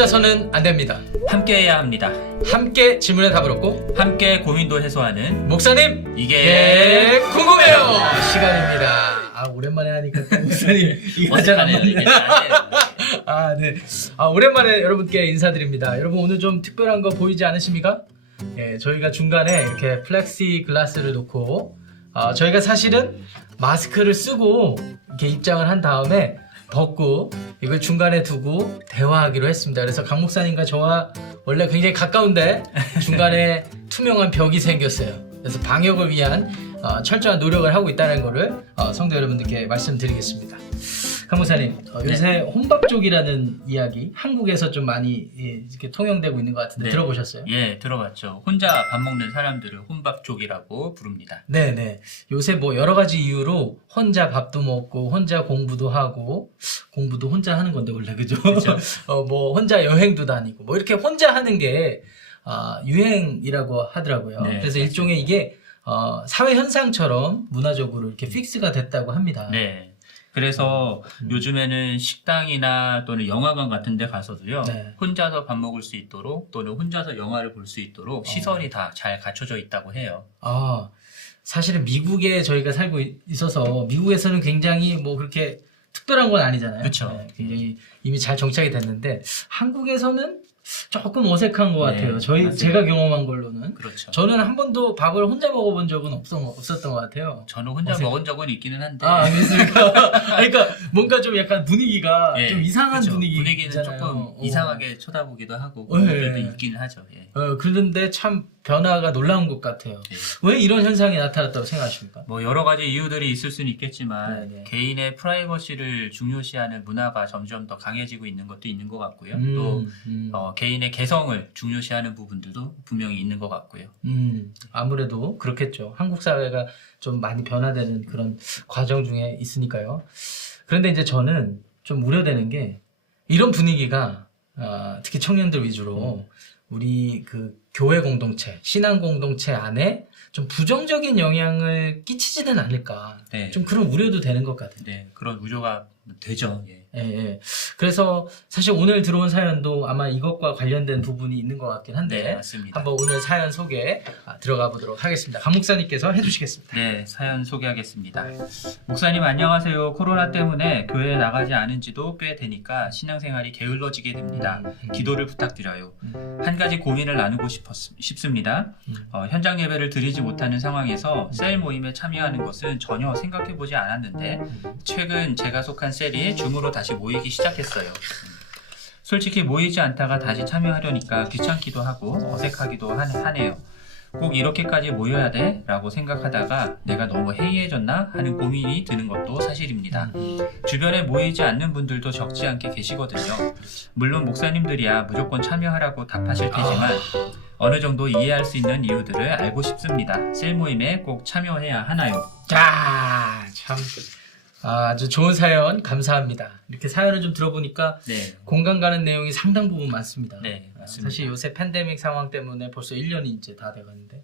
혼자서는 안 됩니다. 함께해야 합니다. 함께 질문에 답을 얻고 함께 고민도 해소하는 목사님 이게 궁금해요 시간입니다. 아 오랜만에 하니까 또 목사님 이거 잘 안 어색하네요. 맞네. 아 네. 아 오랜만에 여러분께 인사드립니다. 여러분 오늘 좀 특별한 거 보이지 않으십니까? 예, 저희가 중간에 이렇게 플렉시 글라스를 놓고 저희가 사실은 마스크를 쓰고 이렇게 입장을 한 다음에 벗고 이걸 중간에 두고 대화하기로 했습니다. 그래서 강 목사님과 저와 원래 굉장히 가까운데 중간에 투명한 벽이 생겼어요. 그래서 방역을 위한 철저한 노력을 하고 있다는 것을 성도 여러분들께 말씀드리겠습니다. 강 목사님, 요새 혼밥족이라는 이야기 한국에서 좀 많이 이렇게 통용되고 있는 것 같은데 네. 들어보셨어요? 예, 들어봤죠. 혼자 밥 먹는 사람들을 혼밥족이라고 부릅니다. 네네. 요새 뭐 여러 가지 이유로 혼자 밥도 먹고 혼자 공부도 하고 공부도 혼자 하는 건데 원래 그죠? 그렇죠. 뭐 혼자 여행도 다니고 뭐 이렇게 혼자 하는 게 유행이라고 하더라고요. 네, 그래서 일종의 이게 사회 현상처럼 문화적으로 이렇게 픽스가 됐다고 합니다. 네. 그래서 요즘에는 식당이나 또는 영화관 같은 데 가서도요. 네. 혼자서 밥 먹을 수 있도록 또는 혼자서 영화를 볼 수 있도록 시설이 다 잘 갖춰져 있다고 해요. 사실은 미국에 저희가 살고 있어서 미국에서는 굉장히 뭐 그렇게 특별한 건 아니잖아요. 그렇죠. 네, 굉장히 이미 잘 정착이 됐는데 한국에서는 조금 어색한 것 네, 같아요. 맞습니다. 제가 경험한 걸로는. 그렇죠. 저는 한 번도 밥을 혼자 먹어본 적은 없었던 것 같아요. 저는 혼자 먹은 적은 있기는 한데. 아니었습니까? 그러니까 뭔가 좀 약간 분위기가 예, 좀 이상한 그렇죠. 분위기잖아요. 분위기는 조금 이상하게 쳐다보기도 하고 네. 그런 것들도 있긴 하죠. 예. 그런데 참 변화가 놀라운 것 같아요. 예. 왜 이런 현상이 나타났다고 생각하십니까? 뭐 여러 가지 이유들이 있을 수는 있겠지만 네네. 개인의 프라이버시를 중요시하는 문화가 점점 더 강해지고 있는 것도 있는 것 같고요. 또 개인의 개성을 중요시하는 부분들도 분명히 있는 것 같고요. 아무래도 그렇겠죠. 한국 사회가 좀 많이 변화되는 그런 과정 중에 있으니까요. 그런데 이제 저는 좀 우려되는 게 이런 분위기가 특히 청년들 위주로 우리 그 교회 공동체, 신앙 공동체 안에 좀 부정적인 영향을 끼치지는 않을까. 네. 좀 그런 우려도 되는 것 같아요. 네, 그런 우려가 되죠. 예. 예. 그래서 사실 오늘 들어온 사연도 아마 이것과 관련된 부분이 있는 것 같긴 한데 네, 맞습니다. 한번 오늘 사연 소개 들어가 보도록 하겠습니다. 강 목사님께서 해주시겠습니다. 네, 사연 소개하겠습니다. 목사님 안녕하세요. 코로나 때문에 교회에 나가지 않은 지도 꽤 되니까 신앙생활이 게을러지게 됩니다. 기도를 부탁드려요. 한 가지 고민을 나누고 싶습니다. 현장 예배를 드리지 못하는 상황에서 셀 모임에 참여하는 것은 전혀 생각해보지 않았는데 최근 제가 속한 셀이 줌으로 다시 모이기 시작했어요. 솔직히 모이지 않다가 다시 참여하려니까 귀찮기도 하고 어색하기도 하네요. 꼭 이렇게까지 모여야 돼? 라고 생각하다가 내가 너무 해이해졌나? 하는 고민이 드는 것도 사실입니다. 주변에 모이지 않는 분들도 적지 않게 계시거든요. 물론 목사님들이야 무조건 참여하라고 답하실 테지만 어느 정도 이해할 수 있는 이유들을 알고 싶습니다. 셀 모임에 꼭 참여해야 하나요? 자, 참 아주 좋은 사연 감사합니다. 이렇게 사연을 좀 들어보니까 네, 공감 가는 내용이 상당 부분 많습니다. 네, 맞습니다. 사실 요새 팬데믹 상황 때문에 벌써 1년이 이제 다 돼가는데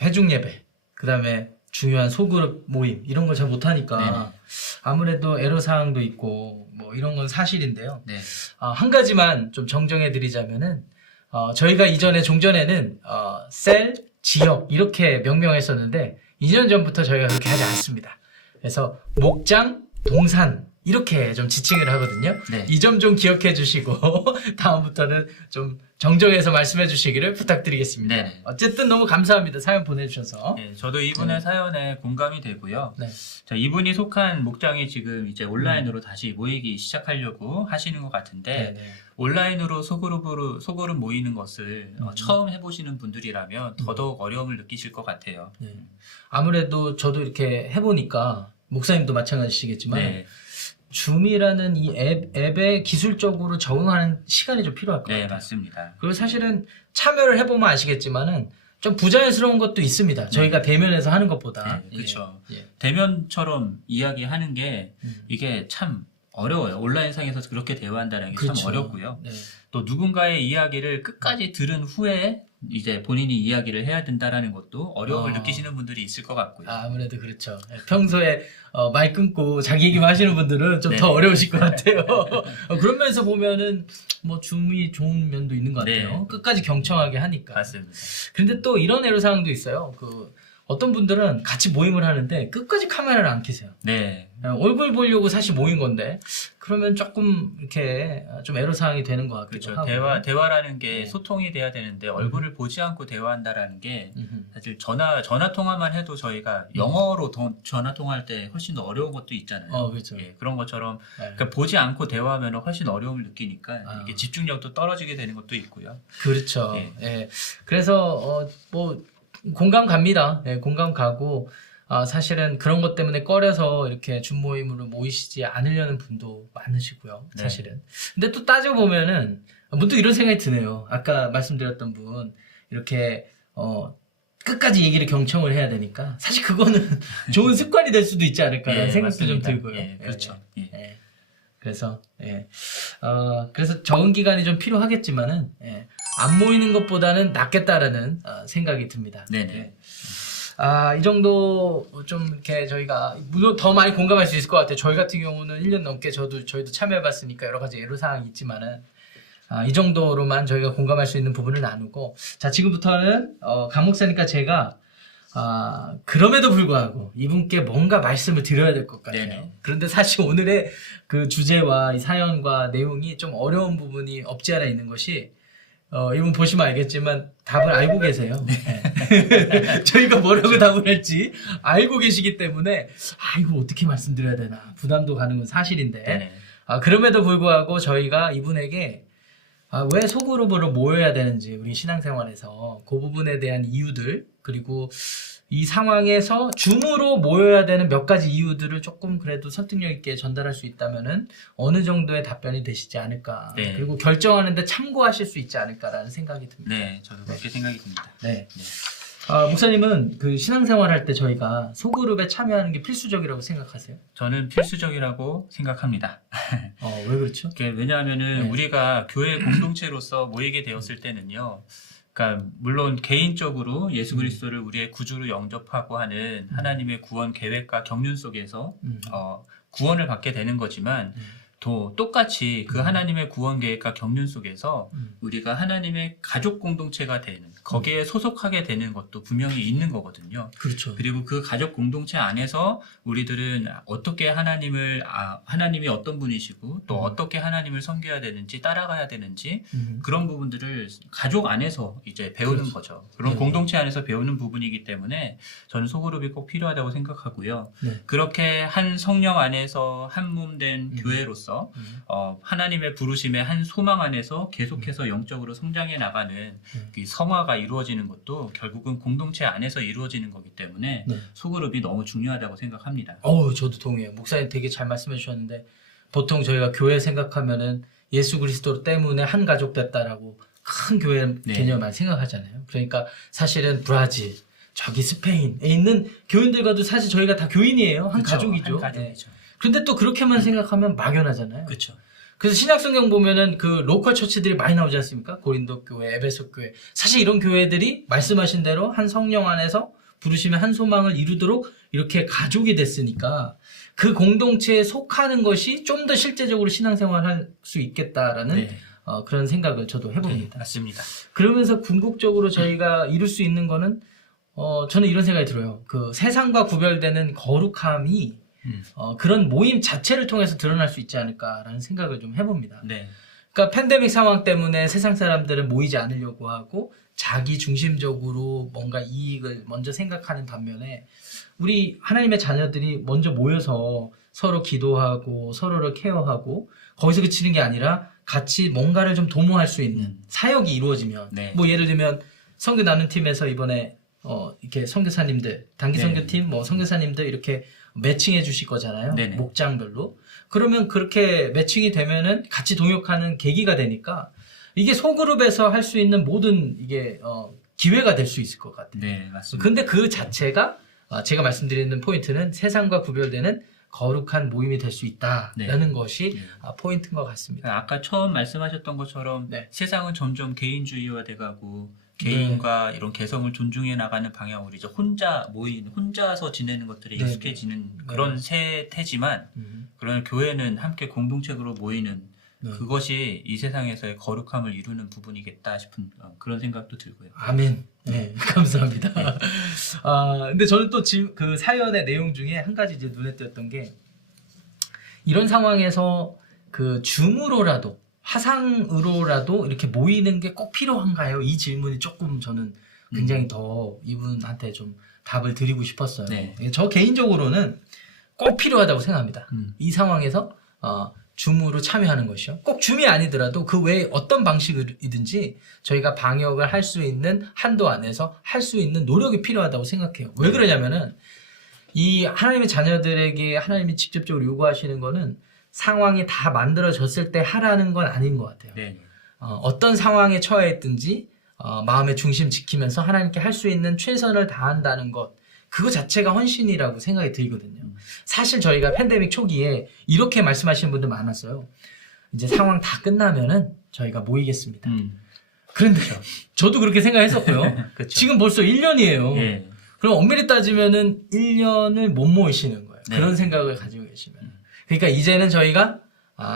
회중 예배, 그 다음에 중요한 소그룹 모임 이런 걸 잘 못하니까 네네. 아무래도 애로사항도 있고 뭐 이런 건 사실인데요. 네, 한 가지만 좀 정정해 드리자면은 저희가 이전에 종전에는 셀, 지역 이렇게 명명했었는데 2년 전부터 저희가 그렇게 하지 않습니다. 그래서 목장, 동산 이렇게 좀 지칭을 하거든요. 네. 이 점 좀 기억해 주시고 다음부터는 좀 정정해서 말씀해 주시기를 부탁드리겠습니다. 네. 어쨌든 너무 감사합니다. 사연 보내주셔서. 네, 저도 이분의 네. 사연에 공감이 되고요. 네. 자, 이분이 속한 목장이 지금 이제 온라인으로 다시 모이기 시작하려고 하시는 것 같은데 네. 온라인으로 소그룹 모이는 것을 처음 해보시는 분들이라면 더더욱 어려움을 느끼실 것 같아요. 네. 아무래도 저도 이렇게 해보니까 목사님도 마찬가지시겠지만 네, 줌이라는 이 앱에 기술적으로 적응하는 시간이 좀 필요할 것 네, 같아요. 맞습니다. 그리고 사실은 참여를 해보면 아시겠지만은 좀 부자연스러운 것도 있습니다. 저희가 대면에서 하는 것보다. 네, 그렇죠. 예. 대면처럼 이야기하는 게 이게 참 어려워요. 온라인상에서 그렇게 대화한다는 게 참 그렇죠. 어렵고요. 네. 또 누군가의 이야기를 끝까지 들은 후에 이제 본인이 이야기를 해야 된다라는 것도 어려움을 어. 느끼시는 분들이 있을 것 같고요. 아무래도 그렇죠. 평소에 말 끊고 자기 얘기만 하시는 분들은 좀 더 네. 어려우실 것 같아요. 그런 면에서 보면은 뭐 줌이 좋은 면도 있는 것 같아요. 네. 끝까지 경청하게 하니까. 맞습니다. 근데 또 이런 애로사항도 있어요. 어떤 분들은 같이 모임을 하는데 끝까지 카메라를 안 켜세요. 네. 얼굴 보려고 사실 모인 건데 그러면 조금 이렇게 좀 애로사항이 되는 것 같기도 그렇죠. 하고. 대화라는 게 네. 소통이 돼야 되는데 얼굴을 보지 않고 대화한다라는 게 음흠. 사실 전화 통화만 해도 저희가 영어로 전화 통화할 때 훨씬 더 어려운 것도 있잖아요. 그렇죠. 예, 그런 것처럼 네. 그러니까 보지 않고 대화하면 훨씬 어려움을 느끼니까 아. 이게 집중력도 떨어지게 되는 것도 있고요. 그렇죠. 예. 예. 그래서 뭐 공감 갑니다. 예, 공감 가고 사실은 그런 것 때문에 꺼려서 이렇게 줌 모임으로 모이시지 않으려는 분도 많으시고요. 네. 사실은. 근데 또 따져 보면은 문득 이런 생각이 드네요. 아까 말씀드렸던 분 이렇게 끝까지 얘기를 경청을 해야 되니까 사실 그거는 좋은 습관이 될 수도 있지 않을까라는 예, 생각도 좀 맞습니다. 들고요. 예, 그렇죠. 예. 예. 그래서 그래서 적응 기간이 좀 필요하겠지만은 안 모이는 것보다는 낫겠다라는 생각이 듭니다. 네네. 예. 이 정도 좀 이렇게 저희가 물론 더 많이 공감할 수 있을 것 같아요. 저희 같은 경우는 1년 넘게 저희도 참여해봤으니까 여러 가지 애로사항이 있지만은 이 정도로만 저희가 공감할 수 있는 부분을 나누고 자 지금부터는 강 목사님과 제가 그럼에도 불구하고 이분께 뭔가 말씀을 드려야 될 것 같아요. 네네. 그런데 사실 오늘의 그 주제와 이 사연과 내용이 좀 어려운 부분이 없지 않아 있는 것이 이분 보시면 알겠지만 답을 알고 계세요. 네. 저희가 뭐라고 답을 할지 알고 계시기 때문에 이거 어떻게 말씀드려야 되나 부담도 가는 건 사실인데 네네. 그럼에도 불구하고 저희가 이분에게 왜 소그룹으로 모여야 되는지 우리 신앙생활에서 그 부분에 대한 이유들 그리고 이 상황에서 줌으로 모여야 되는 몇 가지 이유들을 조금 그래도 설득력 있게 전달할 수 있다면은 어느 정도의 답변이 되시지 않을까. 네. 그리고 결정하는데 참고하실 수 있지 않을까라는 생각이 듭니다. 네, 저도 그렇게 생각이 듭니다. 네. 네. 목사님은 그 신앙생활 할 때 저희가 소그룹에 참여하는 게 필수적이라고 생각하세요? 저는 필수적이라고 생각합니다. 왜 그렇죠? 왜냐하면은 네. 우리가 교회 공동체로서 모이게 되었을 때는요. 그러니까 물론 개인적으로 예수 그리스도를 우리의 구주로 영접하고 하는 하나님의 구원 계획과 경륜 속에서 구원을 받게 되는 거지만 또 똑같이 그 하나님의 구원 계획과 경륜 속에서 우리가 하나님의 가족 공동체가 되는 거기에 소속하게 되는 것도 분명히 있는 거거든요. 그렇죠. 그리고 그 가족 공동체 안에서 우리들은 어떻게 하나님이 어떤 분이시고 또 어떻게 하나님을 섬겨야 되는지 따라가야 되는지 그런 부분들을 가족 안에서 이제 배우는 그렇죠. 거죠. 그런 네. 공동체 안에서 배우는 부분이기 때문에 저는 소그룹이 꼭 필요하다고 생각하고요. 네. 그렇게 한 성령 안에서 한 몸 된 교회로서 하나님의 부르심의 한 소망 안에서 계속해서 영적으로 성장해 나가는 그 성화가 이루어지는 것도 결국은 공동체 안에서 이루어지는 거기 때문에 네. 소그룹이 너무 중요하다고 생각합니다. 저도 동의해요. 목사님 되게 잘 말씀해 주셨는데 보통 저희가 교회 생각하면은 예수 그리스도 때문에 한 가족 됐다라고 큰 교회 네. 개념을 많이 생각하잖아요. 그러니까 사실은 브라질, 저기 스페인에 있는 교인들과도 사실 저희가 다 교인이에요. 한 그쵸? 가족이죠. 한 가족이죠. 그런데 또 그렇게만 생각하면 막연하잖아요. 그렇죠. 그래서 신약성경 보면은 그 로컬 처치들이 많이 나오지 않습니까? 고린도 교회, 에베소 교회. 사실 이런 교회들이 말씀하신 대로 한 성령 안에서 부르심의 한 소망을 이루도록 이렇게 가족이 됐으니까 그 공동체에 속하는 것이 좀 더 실제적으로 신앙생활할 수 있겠다라는 네. 그런 생각을 저도 네, 해봅니다. 맞습니다. 그러면서 궁극적으로 저희가 이룰 수 있는 거는 저는 이런 생각이 들어요. 그 세상과 구별되는 거룩함이 그런 모임 자체를 통해서 드러날 수 있지 않을까라는 생각을 좀 해봅니다. 네. 그러니까 팬데믹 상황 때문에 세상 사람들은 모이지 않으려고 하고 자기 중심적으로 뭔가 이익을 먼저 생각하는 반면에 우리 하나님의 자녀들이 먼저 모여서 서로 기도하고 서로를 케어하고 거기서 그치는 게 아니라 같이 뭔가를 좀 도모할 수 있는 사역이 이루어지면 네. 뭐 예를 들면 선교 나눔 팀에서 이번에 이렇게 선교사님들 단기 네. 선교팀 뭐 선교사님들 이렇게 매칭해 주실 거잖아요. 네네. 목장별로. 그러면 그렇게 매칭이 되면은 같이 동역하는 계기가 되니까 이게 소그룹에서 할 수 있는 모든 이게 기회가 될 수 있을 것 같아요. 네, 맞습니다. 근데 그 자체가 제가 말씀드리는 포인트는 세상과 구별되는 거룩한 모임이 될 수 있다라는 것이 네. 포인트인 것 같습니다. 아까 처음 말씀하셨던 것처럼 네. 세상은 점점 개인주의화 돼가고 개인과 이런 개성을 존중해 나가는 방향으로 이제 혼자서 지내는 것들에 네. 익숙해지는 그런 세태지만 그런 교회는 함께 공동체로 모이는 네. 그것이 이 세상에서의 거룩함을 이루는 부분이겠다 싶은 그런 생각도 들고요. 아멘. 네, 감사합니다. 근데 저는 또 지금 그 사연의 내용 중에 한 가지 이제 눈에 띄었던 게 이런 상황에서 그 줌으로라도 화상으로라도 이렇게 모이는 게 꼭 필요한가요? 이 질문이 조금 저는 굉장히 더 이분한테 좀 답을 드리고 싶었어요. 네. 저 개인적으로는 꼭 필요하다고 생각합니다. 이 상황에서 줌으로 참여하는 것이요. 꼭 줌이 아니더라도 그 외에 어떤 방식이든지 저희가 방역을 할 수 있는 한도 안에서 할 수 있는 노력이 필요하다고 생각해요. 왜 그러냐면은 이 하나님의 자녀들에게 하나님이 직접적으로 요구하시는 거는 상황이 다 만들어졌을 때 하라는 건 아닌 것 같아요. 네. 어떤 상황에 처해 있든지 마음의 중심 지키면서 하나님께 할 수 있는 최선을 다한다는 것, 그거 자체가 헌신이라고 생각이 들거든요. 사실 저희가 팬데믹 초기에 이렇게 말씀하시는 분들 많았어요. 이제 상황 다 끝나면은 저희가 모이겠습니다. 그런데 저도 그렇게 생각했었고요. 그쵸. 지금 벌써 1년이에요. 예. 그럼 엄밀히 따지면은 1년을 못 모이시는 거예요. 네. 그런 생각을 가지고 계시면. 그러니까 이제는 저희가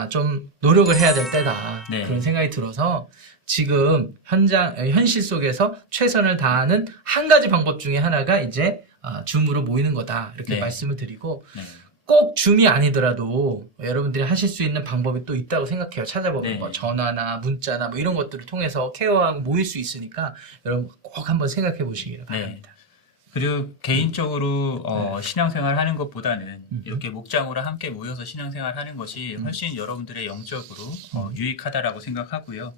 좀 노력을 해야 될 때다. 네. 그런 생각이 들어서 지금 현실 속에서 최선을 다하는 한 가지 방법 중에 하나가 이제 줌으로 모이는 거다. 이렇게 네. 말씀을 드리고 네. 꼭 줌이 아니더라도 여러분들이 하실 수 있는 방법이 또 있다고 생각해요. 찾아보면 네. 뭐 전화나 문자나 뭐 이런 것들을 통해서 케어하고 모일 수 있으니까 여러분 꼭 한번 생각해 보시기를 바랍니다. 그리고 개인적으로 신앙생활 하는 것보다는 음. 이렇게 목장으로 함께 모여서 신앙생활 하는 것이 훨씬 여러분들의 영적으로 유익하다라고 생각하고요.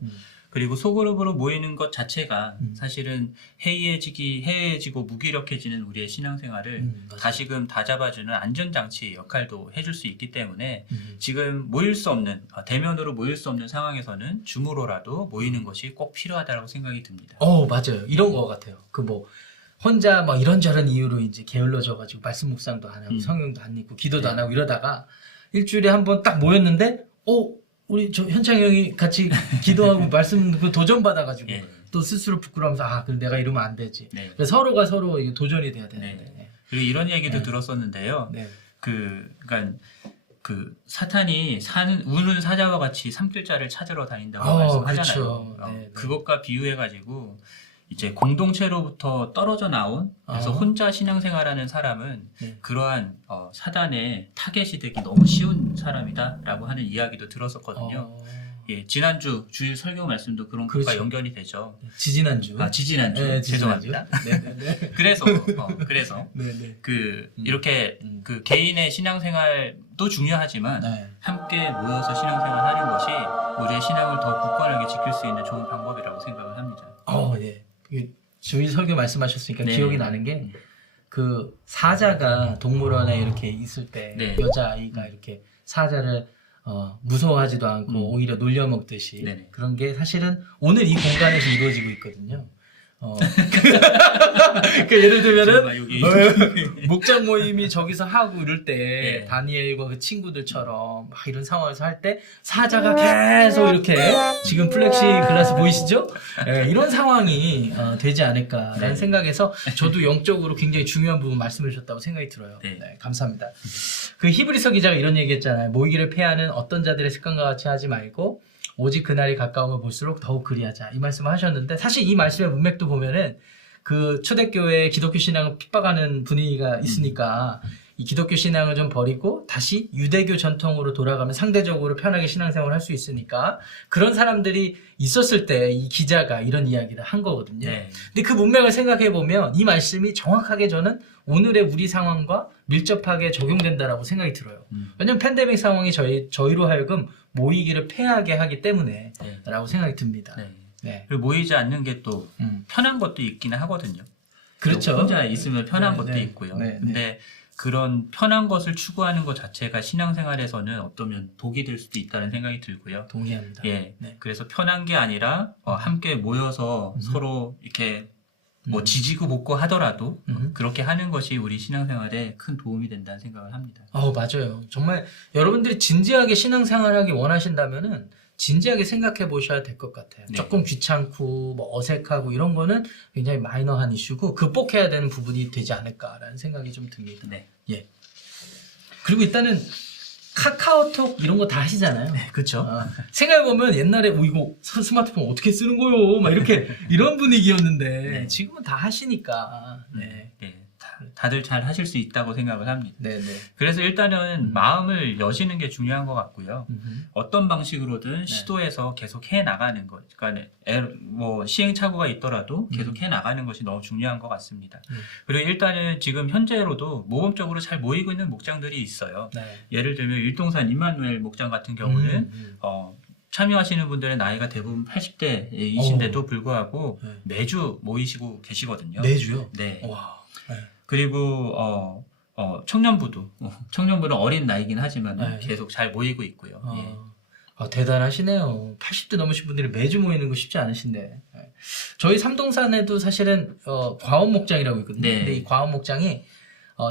그리고 소그룹으로 모이는 것 자체가 사실은 해이해지고 무기력해지는 우리의 신앙생활을 맞아요. 다시금 다잡아주는 안전장치 역할도 해줄 수 있기 때문에 지금 모일 수 없는 대면으로 모일 수 없는 상황에서는 줌으로라도 모이는 것이 꼭 필요하다고 생각이 듭니다. 맞아요. 이런 거 같아요. 그 뭐 혼자 막 이런저런 이유로 이제 게을러져가지고 말씀 묵상도 안 하고 성경도 안 읽고 기도도 네. 안 하고 이러다가 일주일에 한 번 딱 모였는데 우리 저 현창이 형이 같이 기도하고 말씀 그 도전 받아가지고 예. 또 스스로 부끄러워하면서 그럼 내가 이러면 안 되지. 네. 그래서 서로가 서로 이게 도전이 돼야 되는데. 네. 그리고 이런 얘기도 네. 들었었는데요. 네. 그러니까 그 사탄이 우는 사자와 같이 산길자를 찾으러 다닌다고 말씀하잖아요. 그렇죠. 네, 네. 그것과 비유해가지고 이제 공동체로부터 떨어져 나온 그래서 혼자 신앙생활하는 사람은 네. 그러한 사단의 타겟이 되기 너무 쉬운 사람이다라고 하는 이야기도 들었었거든요. 예, 지난주 주일 설교 말씀도 그런 것과 그렇죠. 연결이 되죠. 지지난주. 지지난주. 네, 죄송합니다. 네네네. 그래서 네네. 이렇게 그 개인의 신앙생활도 중요하지만 네. 함께 모여서 신앙생활하는 것이 우리의 신앙을 더 굳건하게 지킬 수 있는 좋은 방법이라고 생각을 합니다. 예. 주일 설교 말씀하셨으니까 네. 기억이 나는 게 그 사자가 동물원에 이렇게 있을 때 네. 여자아이가 이렇게 사자를 무서워하지도 않고 오히려 놀려먹듯이 네네. 그런 게 사실은 오늘 이 공간에서 이루어지고 있거든요. 그 예를 들면은 여기 목장 모임이 저기서 하고 이럴 때 네. 다니엘과 그 친구들처럼 막 이런 상황에서 할 때 사자가 계속 이렇게 지금 플렉시 글라스 보이시죠? 이런 상황이 되지 않을까라는 네. 생각에서 저도 영적으로 굉장히 중요한 부분 말씀해 주셨다고 생각이 들어요. 네. 네, 감사합니다. 그 히브리서 기자가 이런 얘기했잖아요. 모이기를 패하는 어떤 자들의 습관과 같이 하지 말고 오직 그날이 가까움을 볼수록 더욱 그리하자 이 말씀을 하셨는데 사실 이 말씀의 문맥도 보면은 그 초대교회 기독교 신앙을 핍박하는 분위기가 있으니까 이 기독교 신앙을 좀 버리고 다시 유대교 전통으로 돌아가면 상대적으로 편하게 신앙생활을 할 수 있으니까 그런 사람들이 있었을 때 이 기자가 이런 이야기를 한 거거든요. 네. 근데 그 문맥을 생각해 보면 이 말씀이 정확하게 저는 오늘의 우리 상황과 밀접하게 적용된다라고 생각이 들어요. 왜냐면 팬데믹 상황이 저희로 하여금 모이기를 패하게 하기 때문에 네. 라고 생각이 듭니다. 네. 네. 그리고 모이지 않는 게 또 편한 것도 있기는 하거든요. 그렇죠. 혼자 있으면 편한 네, 것도 네. 있고요. 네, 네. 근데 그런 편한 것을 추구하는 것 자체가 신앙생활에서는 어쩌면 독이 될 수도 있다는 생각이 들고요. 동의합니다. 예, 네. 그래서 편한 게 아니라 함께 모여서 서로 이렇게 뭐 지지고 볶고 하더라도 음. 그렇게 하는 것이 우리 신앙생활에 큰 도움이 된다는 생각을 합니다. 맞아요. 정말 여러분들이 진지하게 신앙생활하기 원하신다면은 진지하게 생각해 보셔야 될 것 같아요. 네. 조금 귀찮고 뭐 어색하고 이런 거는 굉장히 마이너한 이슈고 극복해야 되는 부분이 되지 않을까라는 생각이 좀 듭니다. 네. 예. 그리고 일단은 카카오톡 이런 거 다 하시잖아요. 네, 그렇죠. 생각해보면 옛날에 이거 스마트폰 어떻게 쓰는 거요? 막 이렇게 이런 분위기였는데 네. 지금은 다 하시니까. 네. 네, 다들 잘 하실 수 있다고 생각을 합니다. 네, 네. 그래서 일단은 마음을 여시는 게 중요한 것 같고요. 음흠. 어떤 방식으로든 시도해서 계속 해 나가는 것, 그러니까 뭐 시행착오가 있더라도 계속 해 나가는 것이 너무 중요한 것 같습니다. 그리고 일단은 지금 현재로도 모범적으로 잘 모이고 있는 목장들이 있어요. 네. 예를 들면 일동산 임마누엘 목장 같은 경우는 참여하시는 분들의 나이가 대부분 80대이신데도 불구하고 네. 매주 모이시고 계시거든요. 매주요? 네. 와. 네. 그리고 청년부는 어린 나이긴 하지만 네. 계속 잘 모이고 있고요. 예. 대단하시네요. 80대 넘으신 분들이 매주 모이는 거 쉽지 않으신데. 네. 저희 삼동산에도 사실은 과원목장이라고 있거든요. 네. 근데 이 과원목장이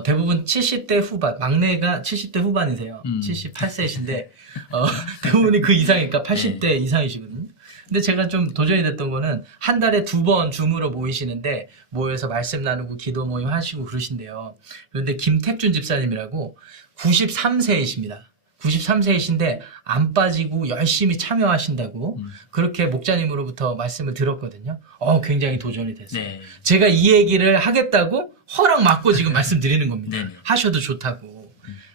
대부분 70대 후반, 막내가 70대 후반이세요. 78세이신데 대부분이 그 이상이니까 80대 이상이시거든요. 근데 제가 좀 도전이 됐던 거는 한 달에 2번 줌으로 모이시는데 모여서 말씀 나누고 기도 모임 하시고 그러신데요. 그런데 김택준 집사님이라고 93세이십니다. 93세이신데 안 빠지고 열심히 참여하신다고 그렇게 목자님으로부터 말씀을 들었거든요. 굉장히 도전이 됐어요. 네. 제가 이 얘기를 하겠다고 허락 받고 지금 말씀드리는 겁니다. 네. 하셔도 좋다고.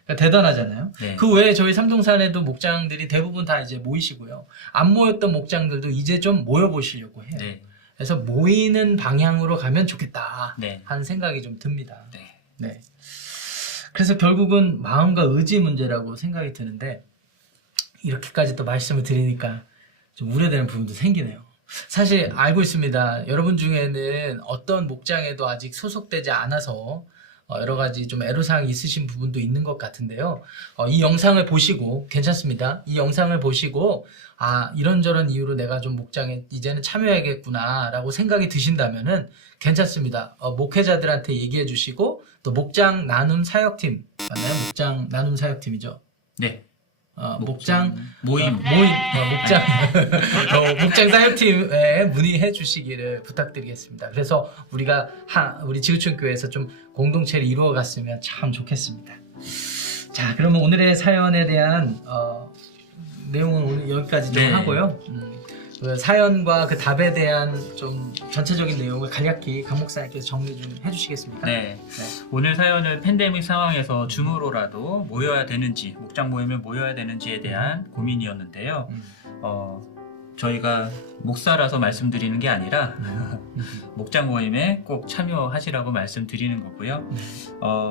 그러니까 대단하잖아요. 네. 그 외에 저희 삼동산에도 목장들이 대부분 다 이제 모이시고요. 안 모였던 목장들도 이제 좀 모여보시려고 해요. 네. 그래서 모이는 방향으로 가면 좋겠다 네. 하는 생각이 좀 듭니다. 네. 네. 그래서 결국은 마음과 의지 문제라고 생각이 드는데 이렇게까지 또 말씀을 드리니까 좀 우려되는 부분도 생기네요. 사실 알고 있습니다. 여러분 중에는 어떤 목장에도 아직 소속되지 않아서 여러 가지 좀 애로사항이 있으신 부분도 있는 것 같은데요. 이 영상을 보시고 괜찮습니다. 이 영상을 보시고 이런저런 이유로 내가 좀 목장에 이제는 참여해야겠구나 라고 생각이 드신다면은 괜찮습니다. 목회자들한테 얘기해 주시고 또 목장 나눔 사역팀 맞나요? 목장 나눔 사역팀이죠. 네. 목장 모임. 목장 목장 사역팀에 문의해 주시기를 부탁드리겠습니다. 그래서 우리 지구촌 교회에서 좀 공동체를 이루어 갔으면 참 좋겠습니다. 자, 그러면 오늘의 사연에 대한 내용은 오늘 여기까지 좀 네. 하고요. 그 사연과 그 답에 대한 좀 전체적인 내용을 간략히 강 목사님께서 정리 좀 해주시겠습니까? 네. 오늘 사연은 팬데믹 상황에서 줌으로라도 모여야 되는지, 목장 모임을 모여야 되는지에 대한 고민이었는데요. 저희가 목사라서 말씀드리는 게 아니라 목장 모임에 꼭 참여하시라고 말씀드리는 거고요.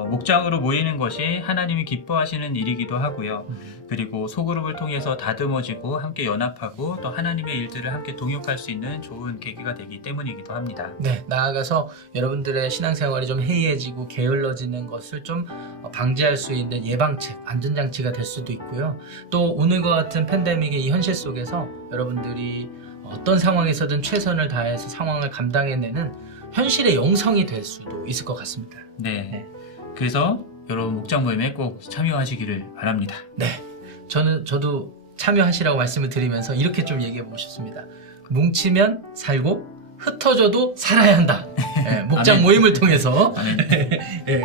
목장으로 모이는 것이 하나님이 기뻐하시는 일이기도 하고요. 그리고 소그룹을 통해서 다듬어지고 함께 연합하고 또 하나님의 일들을 함께 동역할 수 있는 좋은 계기가 되기 때문이기도 합니다. 네, 나아가서 여러분들의 신앙생활이 좀 해이해지고 게을러지는 것을 좀 방지할 수 있는 예방책, 안전장치가 될 수도 있고요. 또 오늘과 같은 팬데믹의 이 현실 속에서 여러분들이 어떤 상황에서든 최선을 다해서 상황을 감당해내는 현실의 영성이 될 수도 있을 것 같습니다. 네. 그래서 여러분 목장 모임에 꼭 참여하시기를 바랍니다. 네, 저도 참여하시라고 말씀을 드리면서 이렇게 좀 얘기해 보고 싶습니다. 뭉치면 살고 흩어져도 살아야 한다. 네, 목장 아멘. 모임을 통해서. 아멘. 네.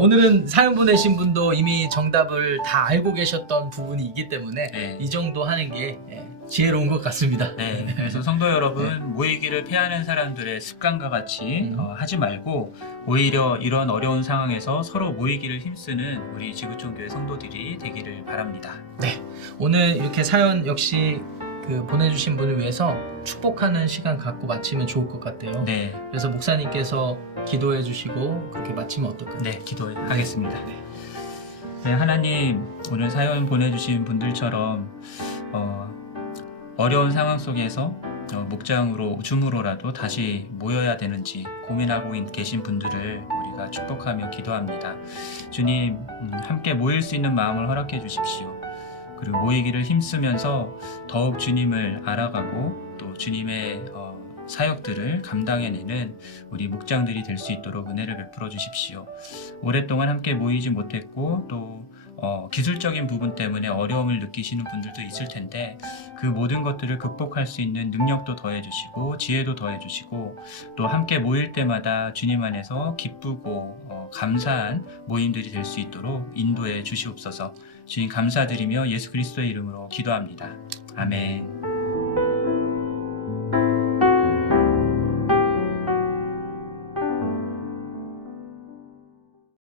오늘은 사연 보내신 분도 이미 정답을 다 알고 계셨던 부분이 있기 때문에 네. 이 정도 하는 게 지혜로운 것 같습니다. 네, 그래서 성도 여러분 모이기를 피하는 사람들의 습관과 같이 하지 말고 오히려 이런 어려운 상황에서 서로 모이기를 힘쓰는 우리 지구촌 교회 성도들이 되기를 바랍니다. 네, 오늘 이렇게 사연 역시 보내주신 분을 위해서 축복하는 시간 갖고 마치면 좋을 것 같아요. 네, 그래서 목사님께서 기도해 주시고 그렇게 마치면 어떨까요? 네, 기도하겠습니다. 네, 하나님 오늘 사연 보내주신 분들처럼 어려운 상황 속에서 목장으로 줌으로라도 다시 모여야 되는지 고민하고 계신 분들을 우리가 축복하며 기도합니다. 주님 함께 모일 수 있는 마음을 허락해 주십시오. 그리고 모이기를 힘쓰면서 더욱 주님을 알아가고 또 주님의 사역들을 감당해내는 우리 목장들이 될 수 있도록 은혜를 베풀어 주십시오. 오랫동안 함께 모이지 못했고 또 기술적인 부분 때문에 어려움을 느끼시는 분들도 있을 텐데 그 모든 것들을 극복할 수 있는 능력도 더해주시고 지혜도 더해주시고 또 함께 모일 때마다 주님 안에서 기쁘고 감사한 모임들이 될 수 있도록 인도해 주시옵소서. 주님 감사드리며 예수 그리스도의 이름으로 기도합니다. 아멘.